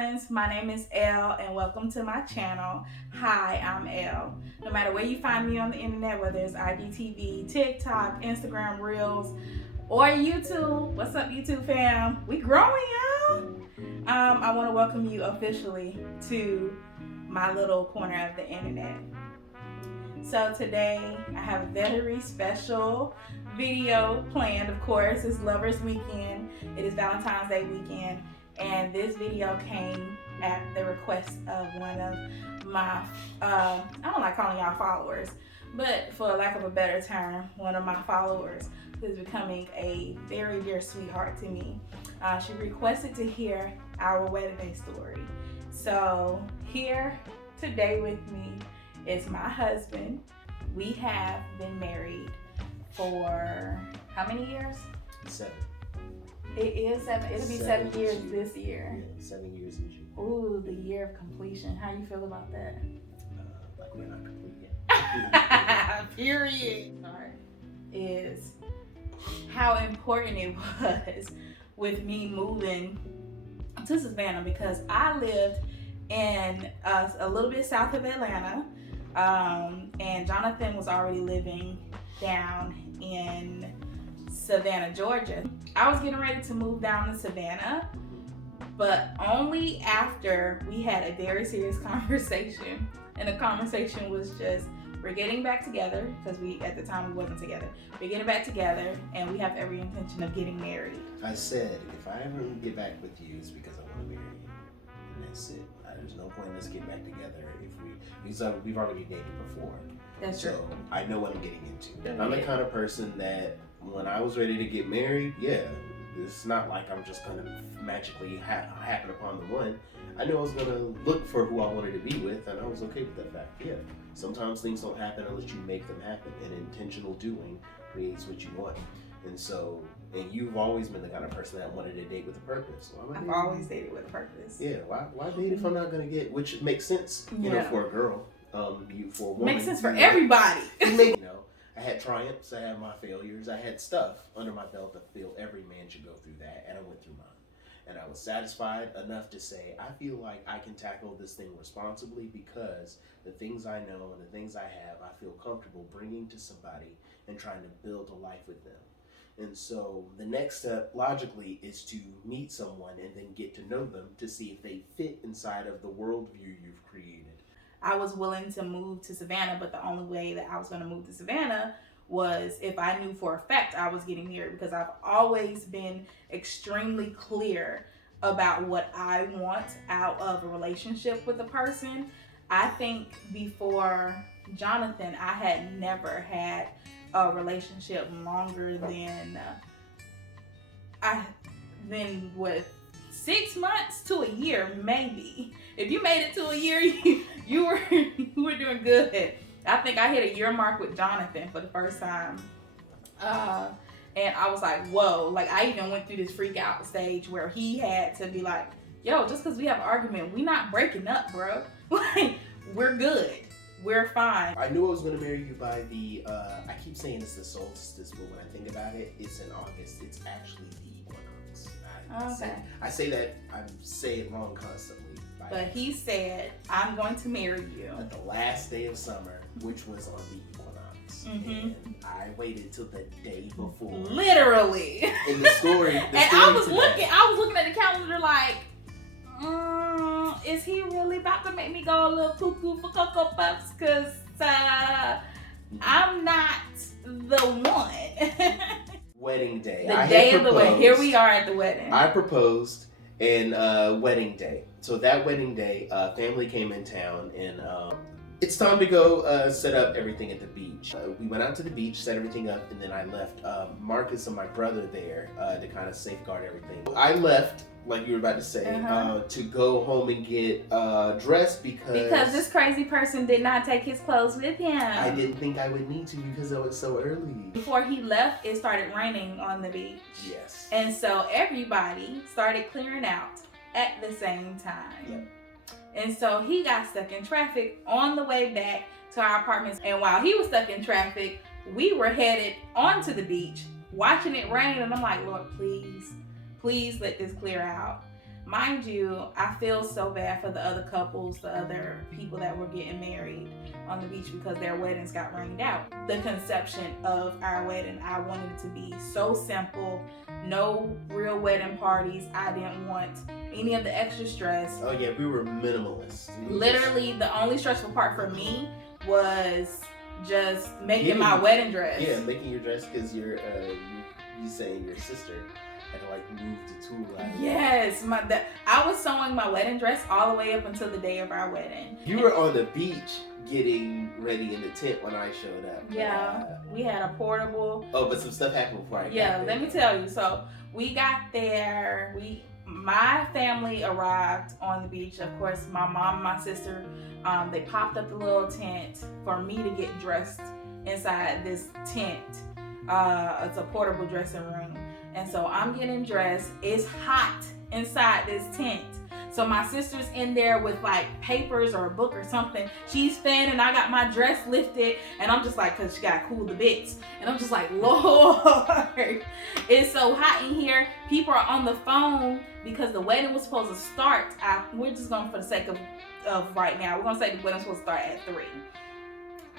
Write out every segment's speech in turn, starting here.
humans, my name is Elle and welcome to my channel. Hi, I'm Elle. No matter where you find me on the internet, whether it's IGTV, TikTok, Instagram Reels, or YouTube, what's up YouTube fam? We growing, y'all. I want to welcome you officially to my little corner of the internet. So today I have a very special video planned. Of course, it's Lovers Weekend. It is Valentine's Day weekend. And this video came at the request of one of my, I don't like calling y'all followers, but for lack of a better term, one of my followers who is becoming a very dear sweetheart to me. She requested to hear our wedding day story. So here today with me is my husband. We have been married for how many years? 7. It is 7. It'll be 7 years this year. Yeah, 7 years in June. Ooh, the year of completion. How you feel about that? Like we're not complete yet. Period. Is how important it was with me moving to Savannah, because I lived in a little bit south of Atlanta, and Jonathan was already living down in Savannah, Georgia. I was getting ready to move down to Savannah, but only after we had a very serious conversation. And the conversation was just, we're getting back together, because at the time we wasn't together. We're getting back together and we have every intention of getting married. I said, if I ever get back with you, it's because I want to marry you. And that's it. There's no point in us getting back together if we've already dated before. That's true. So I know what I'm getting into. I'm the kind of person that when I was ready to get married, it's not like I'm just gonna magically happen upon the one. I knew I was gonna look for who I wanted to be with, and I was okay with that fact. Yeah, sometimes things don't happen unless you make them happen, and intentional doing creates what you want. And you've always been the kind of person that wanted to date with a purpose. I've always dated with a purpose. Yeah, why date if I'm not gonna get? Which makes sense, you know, for a girl. For a woman, makes sense for everybody. I had triumphs, I had my failures, I had stuff under my belt that feel every man should go through that, and I went through mine. And I was satisfied enough to say, I feel like I can tackle this thing responsibly because the things I know and the things I have, I feel comfortable bringing to somebody and trying to build a life with them. And so the next step, logically, is to meet someone and then get to know them to see if they fit inside of the worldview you've created. I was willing to move to Savannah, but the only way that I was going to move to Savannah was if I knew for a fact I was getting married, because I've always been extremely clear about what I want out of a relationship with a person. I think before Jonathan, I had never had a relationship longer than what, 6 months to a year, maybe. If you made it to a year, you were doing good. I think I hit a year mark with Jonathan for the first time. And I was like, whoa. Like, I even went through this freak out stage where he had to be like, yo, just because we have an argument, we not breaking up, bro. Like, we're good. We're fine. I knew I was going to marry you by I keep saying it's the solstice, but when I think about it, it's in August. It's actually the equinox. I say it wrong constantly. But he said, I'm going to marry you at the last day of summer, which was on the equinox. And I waited till the day before. Literally. In the story. I was looking at the calendar like, is he really about to make me go a little cuckoo for Cocoa Puffs? Because I'm not the one. Wedding day. The day of the wedding. Here we are at the wedding. I proposed and wedding day. So that wedding day, family came in town, and it's time to go set up everything at the beach. We went out to the beach, set everything up, and then I left Marcus and my brother there to kind of safeguard everything. I left, like you were about to say, to go home and get dressed because this crazy person did not take his clothes with him. I didn't think I would need to because it was so early. Before he left, it started raining on the beach. Yes. And so everybody started clearing out at the same time. Yep. And so he got stuck in traffic on the way back to our apartments. And while he was stuck in traffic, we were headed onto the beach, watching it rain. And I'm like, Lord, please let this clear out. mind you, I feel so bad for the other couples, the other people that were getting married on the beach because their weddings got rained out. The conception of our wedding, I wanted it to be so simple, no real wedding parties. I didn't want any of the extra stress. Oh yeah, we were minimalists. Literally, the only stressful part for me was just making my wedding dress. Yeah, making your dress because you saying your sister had to like move the tool out. Yes, I was sewing my wedding dress all the way up until the day of our wedding. You were on the beach getting ready in the tent when I showed up. Yeah, we had a portable. Oh, but some stuff happened before I got there. Let me tell you. So we got there. My family arrived on the beach. Of course, my mom and my sister, they popped up the little tent for me to get dressed inside this tent. It's a portable dressing room. And so I'm getting dressed. It's hot inside this tent. So my sister's in there with like papers or a book or something. She's fanning. I got my dress lifted. And I'm just like, because she got to cool the bits. And I'm just like, Lord, it's so hot in here. People are on the phone because the wedding was supposed to start. We're just going for the sake of right now. We're going to say the wedding's supposed to start at 3.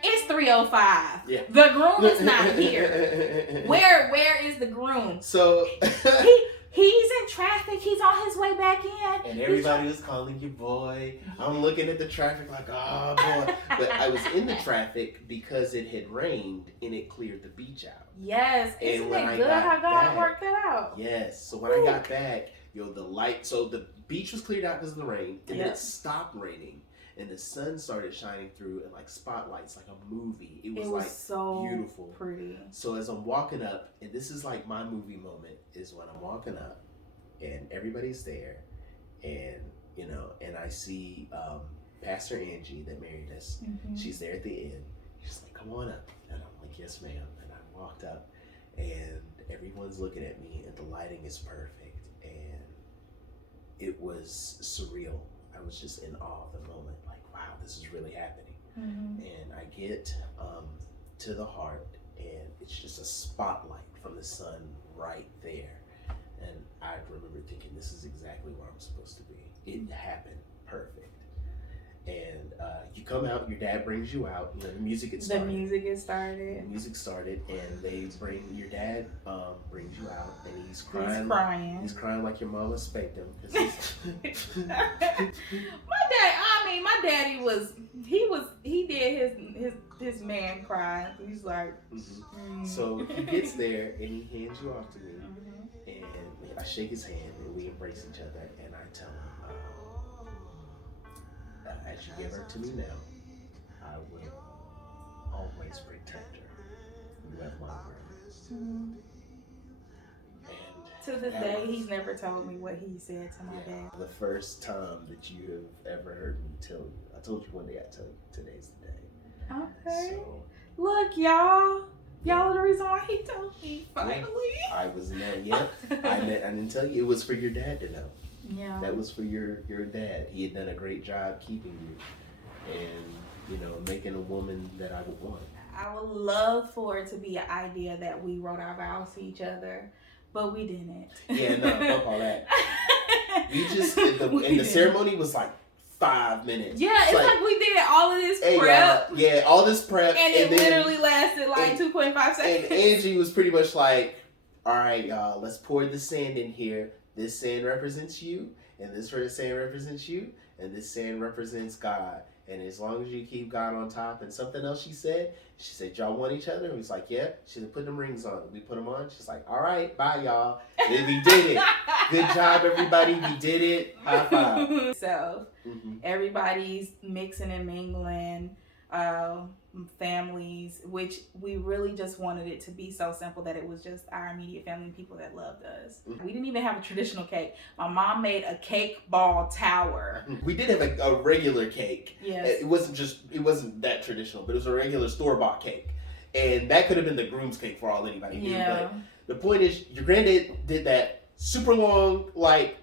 It's 3:05. Yeah. The groom is not here. Where is the groom? So he's in traffic. He's on his way back in. And everybody was calling you boy. I'm looking at the traffic like, oh boy. But I was in the traffic because it had rained and it cleared the beach out. Yes. Isn't it good how God worked it out? Yes. So when I got back, the beach was cleared out because of the rain, and then it stopped raining. And the sun started shining through and like spotlights, like a movie. It was like so beautiful. Pretty. So as I'm walking up, and this is like my movie moment, is when I'm walking up and everybody's there, and and I see Pastor Angie that married us. Mm-hmm. She's there at the end. She's like, "Come on up." And I'm like, "Yes, ma'am." And I walked up, and everyone's looking at me, and the lighting is perfect, and it was surreal. I was just in awe of the moment, like, wow, this is really happening. Mm-hmm. And I get to the heart, and it's just a spotlight from the sun right there. And I remember thinking, this is exactly where I'm supposed to be. It happened perfect. And you come out, your dad brings you out, the music gets started. The music started, and your dad brings you out, and he's crying. He's crying like your mama spanked him. My daddy he did his man cry. He's like, So he gets there, and he hands you off to me, and I shake his hand, and we embrace each other, and I tell him, as you give her to me now, I will always protect her. You have my word. Mm-hmm. And to this day, he's never told me what he said to my dad. The first time that you have ever heard me tell you, I told you one day, I tell you, today's the day. Okay. So, look, y'all are the reason why he told me, finally. I was not yet. I didn't tell you. It was for your dad to know. Yeah. That was for your dad. He had done a great job keeping you and, making a woman that I would want. I would love for it to be an idea that we wrote our vows to each other, but we didn't. Yeah, no, fuck all that. We just, the ceremony was like 5 minutes. Yeah, it's like we did all of this prep. Yeah, all this prep. And it literally lasted like 2.5 seconds. And Angie was pretty much like, all right, y'all, let's pour the sand in here. This sand represents you, and this sand represents you, and this sand represents God. And as long as you keep God on top, and something else she said, y'all want each other? And we was like, yeah. She said, put them rings on. We put them on. She's like, all right, bye, y'all. And we did it. Good job, everybody. We did it. High five. So, everybody's mixing and mingling. Families, which we really just wanted it to be so simple that it was just our immediate family and people that loved us. We didn't even have a traditional cake. My mom made a cake ball tower. We did have a regular cake. Yes. It wasn't that traditional, but it was a regular store-bought cake. And that could have been the groom's cake for all anybody knew. Yeah. But the point is, your granddad did that super long,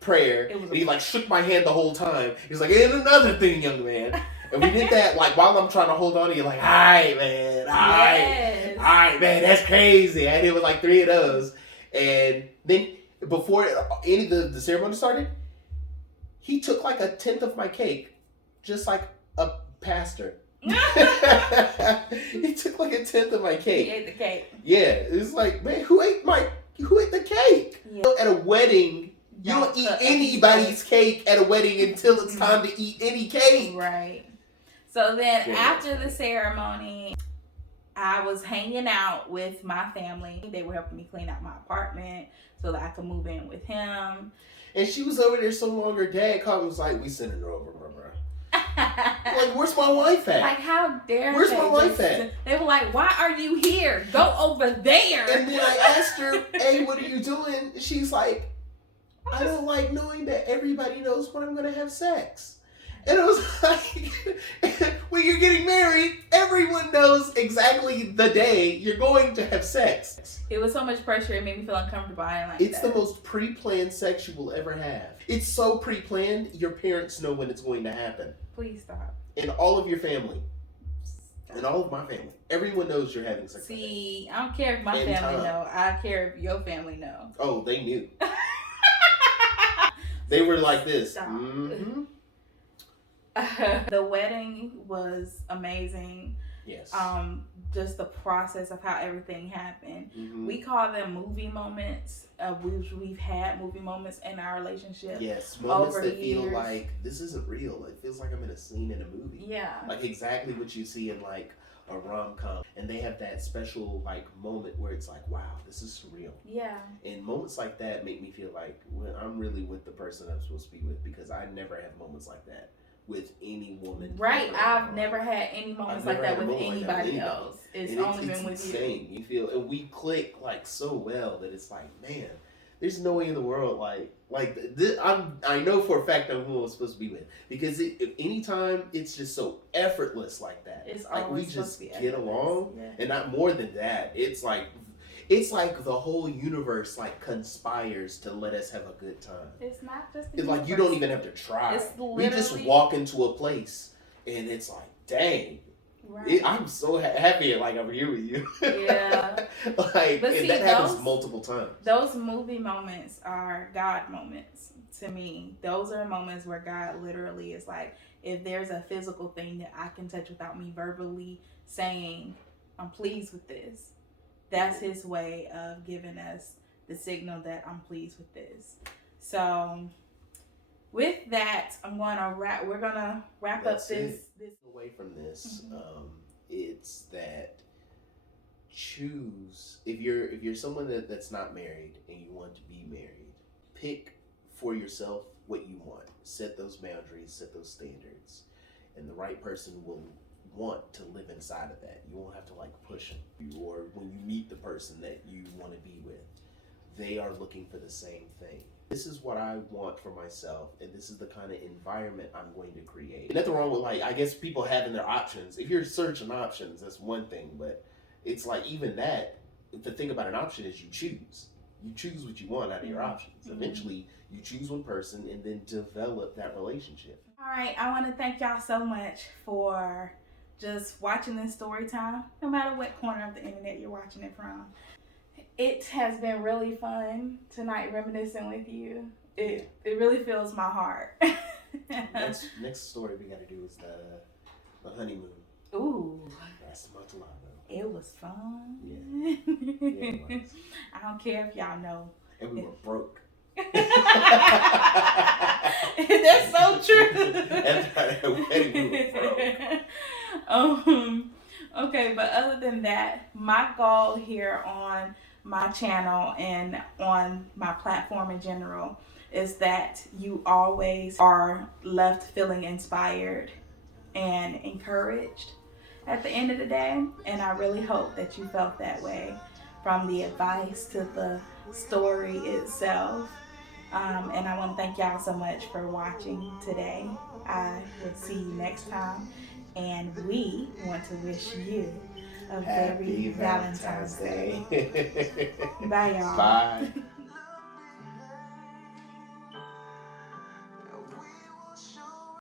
prayer. And he, shook my hand the whole time. He was like, and another thing, young man. And we did that, while I'm trying to hold on to you, all right, man, all right, man, that's crazy. I did with 3 of those. And then before any of the ceremony started, he took like 1/10 of my cake, just like a pastor. He took like 1/10 of my cake. He ate the cake. Yeah, it's like, man, who ate the cake? Yeah. At a wedding, you don't eat anybody's cake at a wedding until it's time to eat any cake. Right. So then after the ceremony, I was hanging out with my family. They were helping me clean out my apartment so that I could move in with him. And she was over there so long, her dad called and was like, we sending her over, bro. Like, where's my wife at? Like, how dare Where's my wife at? They were like, why are you here? Go over there. And then I asked her, hey, what are you doing? She's like, I don't like knowing that everybody knows when I'm going to have sex. And I was like, when you're getting married, everyone knows exactly the day you're going to have sex. It was so much pressure, it made me feel uncomfortable. I didn't like It's that. the most pre-planned sex you will ever have. It's so pre-planned, your parents know when it's going to happen. Please stop. And all of your family. And all of my family. Everyone knows you're having sex. See, I don't care if my family know. I care if your family know. Oh, they knew. They were like this. Stop. Mm-hmm. The wedding was amazing. Yes. Just the process of how everything happened. Mm-hmm. We call them movie moments. We've had movie moments in our relationship. Yes, moments over that feel years. like this isn't real. It feels like I'm in a scene in a movie. Yeah. Like exactly what you see in like a rom-com. And they have that special like moment where it's like, wow, this is surreal. Yeah. And moments like that make me feel like I'm really with the person I'm supposed to be with, because I never have moments like that with any woman. Right. I've never had any moments like that with anybody else. It's only been with insane. You feel, and we click like so well that it's like, man, there's no way in the world like this, I know for a fact I'm who I'm supposed to be with, because anytime it's just so effortless like that. It's like we just get along, yeah. And not more than that. It's like the whole universe like conspires to let us have a good time. It's not just it's like you don't even have to try. We just walk into a place and it's like, dang. Right. I'm so happy like I'm here with you. Yeah. Like, but see, that happens multiple times. Those movie moments are God moments to me. Those are moments where God literally is like, if there's a physical thing that I can touch without me verbally saying, I'm pleased with this, that's his way of giving us the signal that I'm pleased with this. So with that, we're gonna wrap up this away from this. Mm-hmm. It's that choose, if you're someone that's not married and you want to be married, pick for yourself what you want. Set those boundaries, set those standards, and the right person will want to live inside of that. You won't have to like push them. Or when you meet the person that you want to be with, they are looking for the same thing. This is what I want for myself, and this is the kind of environment I'm going to create. Nothing wrong with, like, I guess people having their options. If you're searching options, that's one thing, but it's like even that, the thing about an option is you choose. You choose what you want out of your options. Mm-hmm. Eventually, you choose one person and then develop that relationship. All right, I want to thank y'all so much for just watching this story time, no matter what corner of the internet you're watching it from. It has been really fun tonight reminiscing with you. It really fills my heart. Next story we gotta do is the honeymoon. Ooh. That's the Montellado. It was fun. Yeah. Yeah, it was. I don't care if y'all know. And we were broke. That's so true. At the wedding we were broke. Okay, but other than that, my goal here on my channel and on my platform in general is that you always are left feeling inspired and encouraged at the end of the day. And I really hope that you felt that way, from the advice to the story itself. And I want to thank y'all so much for watching today. I will see you next time. And we want to wish you a very Valentine's Day. Bye, y'all. Bye.